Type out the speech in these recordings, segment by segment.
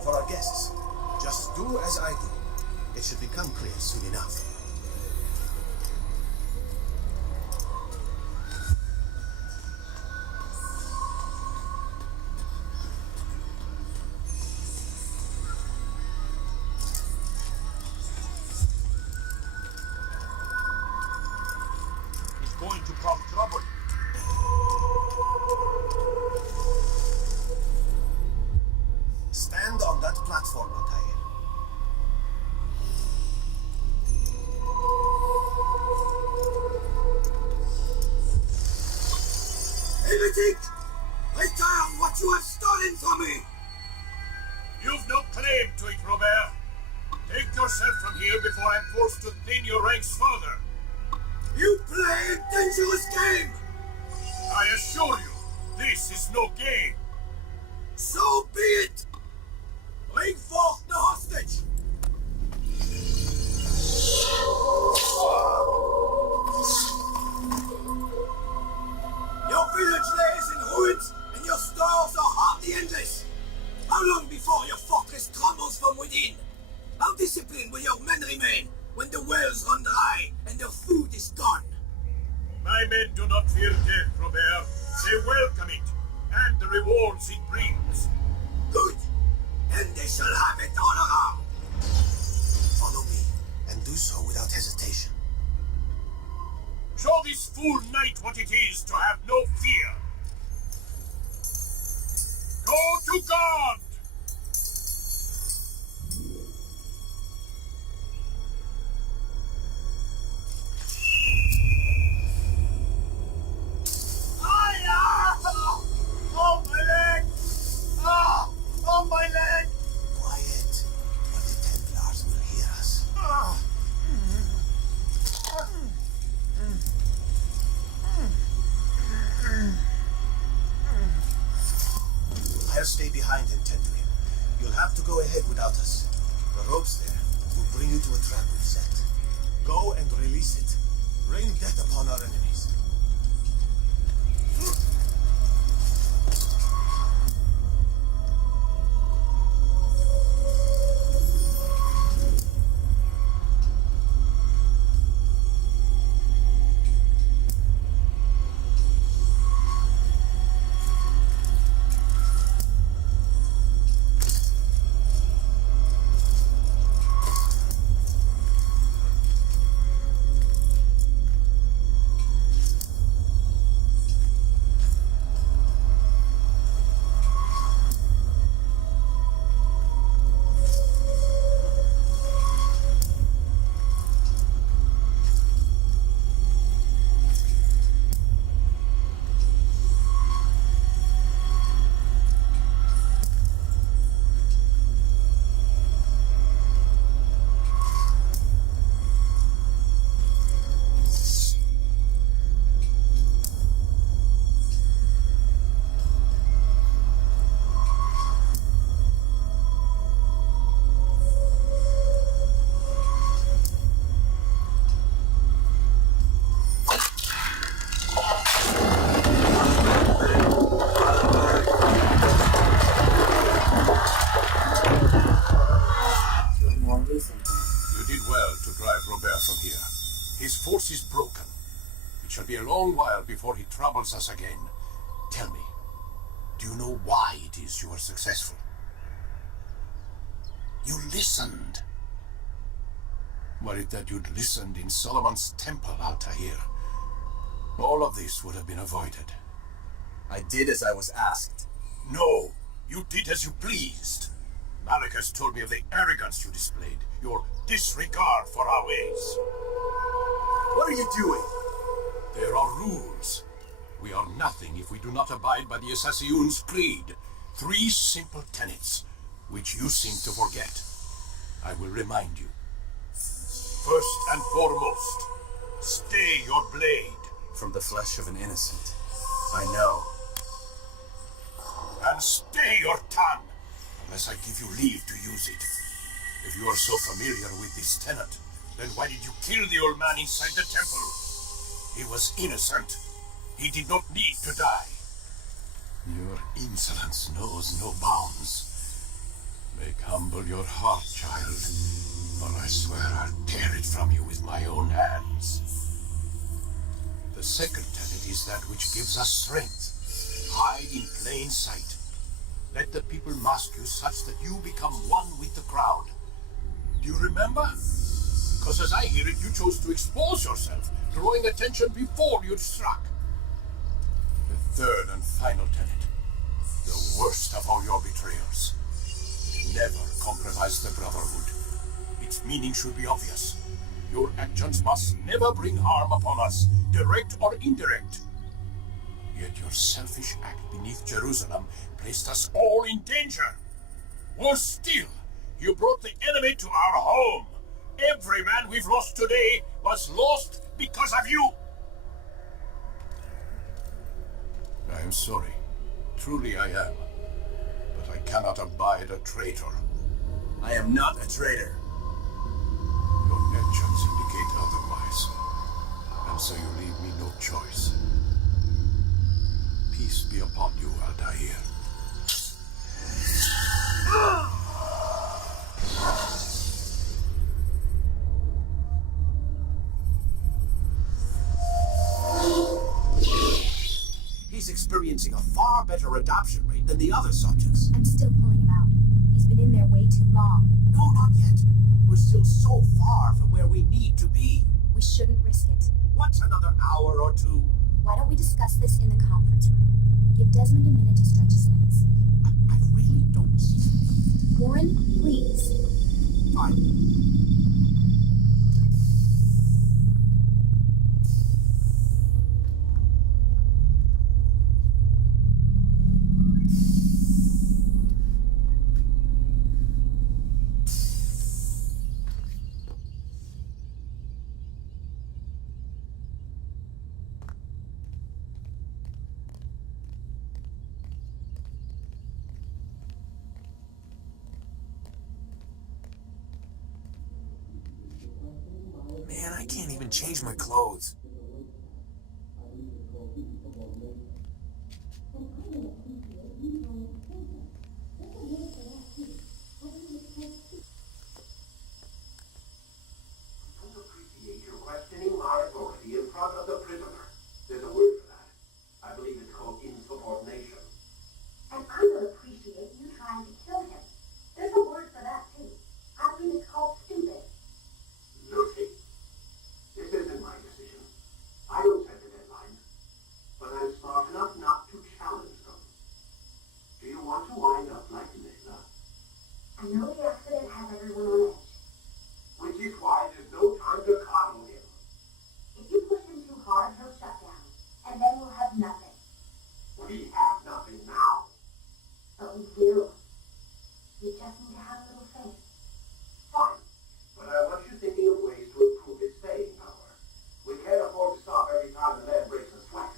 time for our guests. Just do as I do. It should become clear soon enough. It's going to cause trouble. Stand on that platform, Altair. Heretic! Return what you have stolen from me! You've no claim to it, Robert. Take yourself from here before I'm forced to thin your ranks further. You play a dangerous game! I assure you, this is no game. So be it! Bring forth the hostage! Your village lays in ruins, and your stores are hardly endless. How long before your fortress crumbles from within? How disciplined will your men remain when the wells run dry and their food is gone? My men do not fear death, Robert. They welcome it, and the rewards it brings. Good! And they shall have it all around! Follow me, and do so without hesitation. Show this fool knight what it is to have no fear. Go to God! Oh, my leg! Oh, my leg! Quiet, or the Templars will hear us. I'll stay behind and tend to him. You'll have to go ahead without us. The ropes there will bring you to a trap we've set. Go and release it. Rain death upon our enemies. force is broken. It shall be a long while before he troubles us again. Tell me, do you know why it is you are successful? You listened. Were it that you'd listened in Solomon's temple, Altair, all of this would have been avoided. I did as I was asked. No, you did as you pleased. Malachus told me of the arrogance you displayed, your disregard for our ways. What are you doing? There are rules. We are nothing if we do not abide by the Assassin's Creed. 3 simple tenets, which you seem to forget. I will remind you. First and foremost, stay your blade. From the flesh of an innocent. I know. And stay your tongue, unless I give you leave to use it. If you are so familiar with this tenet, then why did you kill the old man inside the temple? He was innocent. He did not need to die. Your insolence knows no bounds. Make Humble your heart, child, or I swear I'll tear it from you with my own hands. The second tenet is that which gives us strength. Hide in plain sight. Let the people mask you such that you become one with the crowd. Do you remember? Because as I hear it, you chose to expose yourself, drawing attention before you'd struck. The third and final tenet. The worst of all your betrayals. Never compromise the Brotherhood. Its meaning should be obvious. Your actions must never bring harm upon us, direct or indirect. Yet your selfish act beneath Jerusalem placed us all in danger. Worse still, you brought the enemy to our home. Every man we've lost today was lost because of you. I am sorry. Truly I am. But I cannot abide a traitor. I am not a traitor. Your actions indicate otherwise. And so you leave me no choice. Peace be upon you, Altair. He's experiencing a far better adoption rate than the other subjects. I'm still pulling him out. He's been in there way too long. No, not yet. We're still so far from where we need to be. We shouldn't risk it. What's another hour or two? Why don't we discuss this in the conference room? Give Desmond a minute to stretch his legs. I really don't see. Warren, please. Fine. Man, I can't even change my clothes. Appreciate your questioning my authority in front of the prisoner. There's a word for that. I believe it's called insubordination. And I don't appreciate you trying to kill him. There's a word for that, too. I believe it's called stupid. Lucy, this isn't my decision. I don't set the deadlines, but I'm smart enough not to challenge them. Do you want to wind up like Layla? I know the accident has everyone on edge. Which is why there's no time to coddle him. If you push him too hard, he'll shut down. And then we'll have nothing. We have nothing now. But we will. You just need to have a little faith. Fine, but I want you thinking of ways to improve its staying power. We can't afford to stop every time the man breaks a sweat.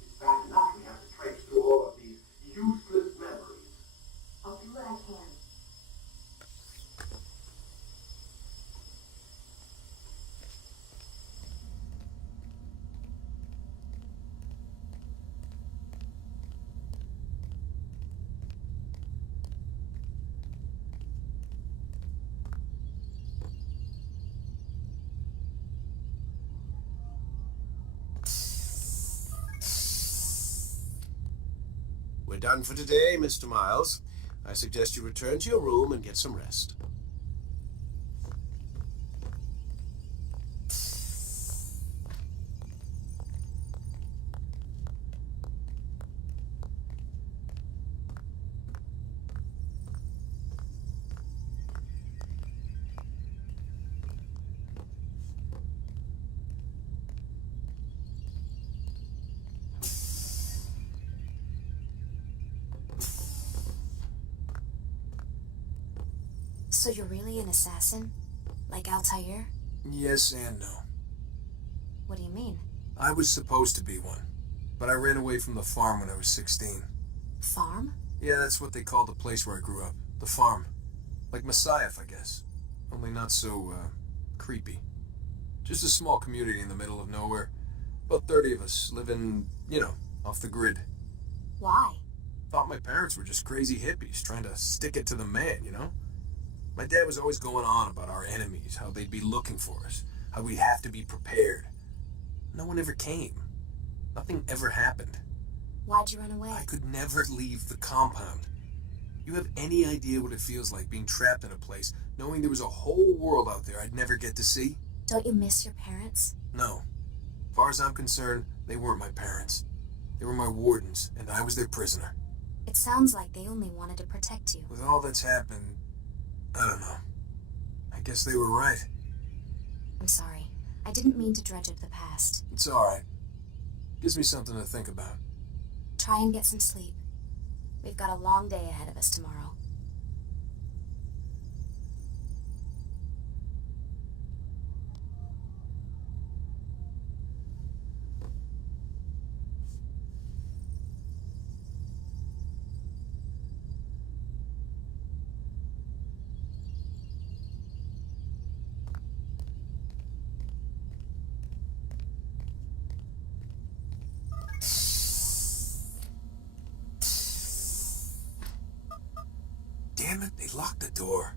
It's bad enough we have to traipse through all of these useless memories. I'll do what I can. We're done for today, Mr. Miles. I suggest you return to your room and get some rest. So you're really an assassin? Like Altair? Yes and no. What do you mean? I was supposed to be one, but I ran away from the farm when I was 16. Farm? Yeah, that's what they called the place where I grew up. The farm. Like Messiah, I guess. Only not so, creepy. Just a small community in the middle of nowhere. About 30 of us, living, off the grid. Why? Thought my parents were just crazy hippies trying to stick it to the man, My dad was always going on about our enemies, how they'd be looking for us, how we'd have to be prepared. No one ever came. Nothing ever happened. Why'd you run away? I could never leave the compound. You have any idea what it feels like being trapped in a place, knowing there was a whole world out there I'd never get to see? Don't you miss your parents? No. As far as I'm concerned, they weren't my parents. They were my wardens, and I was their prisoner. It sounds like they only wanted to protect you. With all that's happened, I don't know. I guess they were right. I'm sorry. I didn't mean to dredge up the past. It's alright. Gives me something to think about. Try and get some sleep. We've got a long day ahead of us tomorrow. Damn it, they locked the door.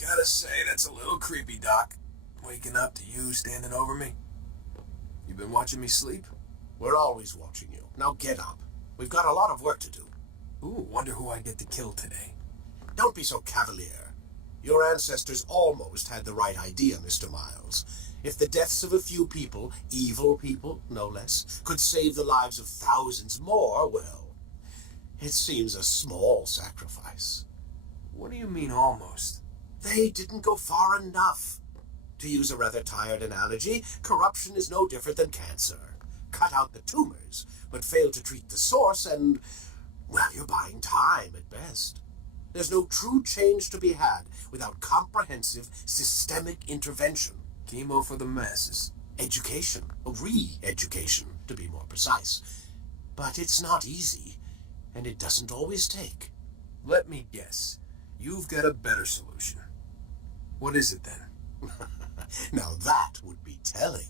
Gotta say, that's a little creepy, Doc. Waking up to you standing over me. You been watching me sleep? We're always watching you. Now get up. We've got a lot of work to do. Ooh, wonder who I get to kill today. Don't be so cavalier. Your ancestors almost had the right idea, Mr. Miles. If the deaths of a few people, evil people, no less, could save the lives of thousands more, well, it seems a small sacrifice. What do you mean, almost? They didn't go far enough. To use a rather tired analogy, corruption is no different than cancer. Cut out the tumors, but fail to treat the source, and, well, you're buying time at best. There's no true change to be had without comprehensive, systemic intervention. Chemo for the masses. Education, re-education, to be more precise. But it's not easy, and it doesn't always take. Let me guess. You've got a better solution. What is it, then? Now that would be telling.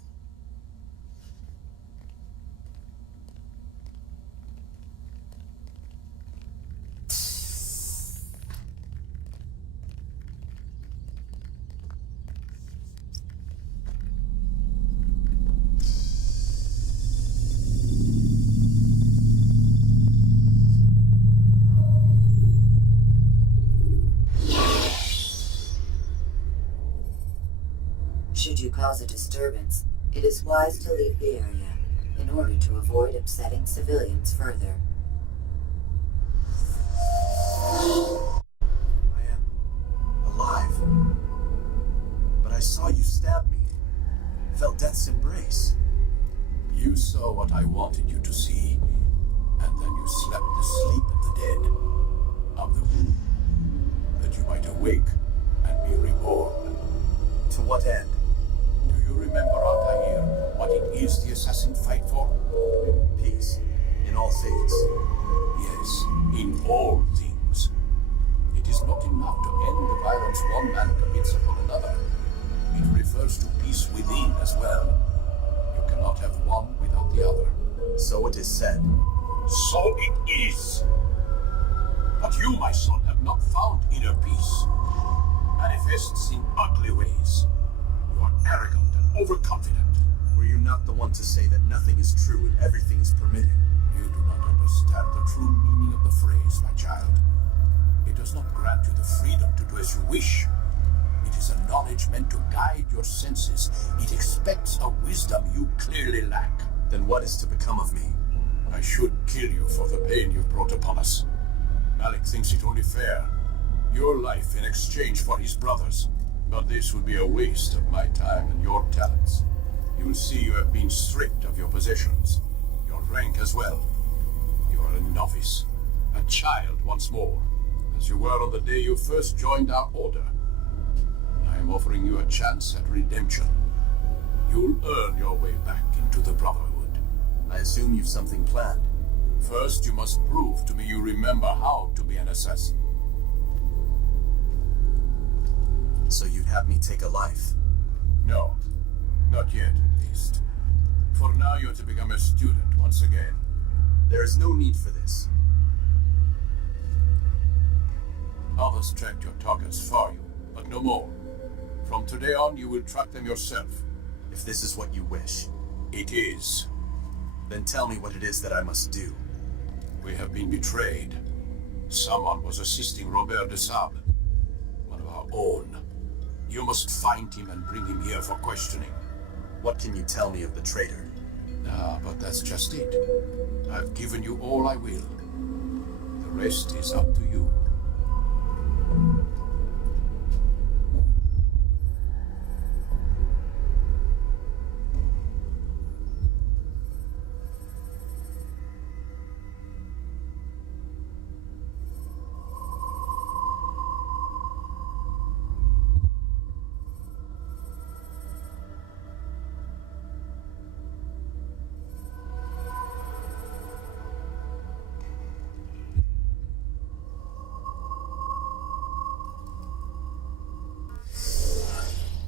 Should you cause a disturbance, it is wise to leave the area in order to avoid upsetting civilians further. I am alive. But I saw you stab me. Felt death's embrace. You saw what I wanted you to see, and then you slept the sleep of the dead, of the womb, that you might awake and be reborn. To what end? Do you remember, Altair, what it is the assassins fight for? Peace. In all things. Yes, in all things. It is not enough to end the violence one man commits upon another. It refers to peace within as well. You cannot have one without the other. So it is said. So it is. But you, my son, have not found inner peace. Manifests in ugly ways. You are arrogant and overconfident. Were you not the one to say that nothing is true and everything is permitted? You do not understand the true meaning of the phrase, my child. It does not grant you the freedom to do as you wish. It is a knowledge meant to guide your senses. It expects a wisdom you clearly lack. Then what is to become of me? I should kill you for the pain you've brought upon us. Malik thinks it only fair. Your life in exchange for his brother's. But this would be a waste of my time and your talents. You will see you have been stripped of your possessions, your rank as well. You are a novice, a child once more, as you were on the day you first joined our order. I am offering you a chance at redemption. You'll earn your way back into the Brotherhood. I assume you've something planned. First, you must prove to me you remember how to be an assassin. So you'd have me take a life? No, not yet, at least. For now, you're to become a student once again. There is no need for this. Others tracked your targets for you, but no more. From today on, you will track them yourself. If this is what you wish, It is. then tell me what it is that I must do. We have been betrayed. Someone was assisting Robert de Sable, one of our own. You must find him and bring him here for questioning. What can you tell me of the traitor? But that's just it. I've given you all I will. The rest is up to you.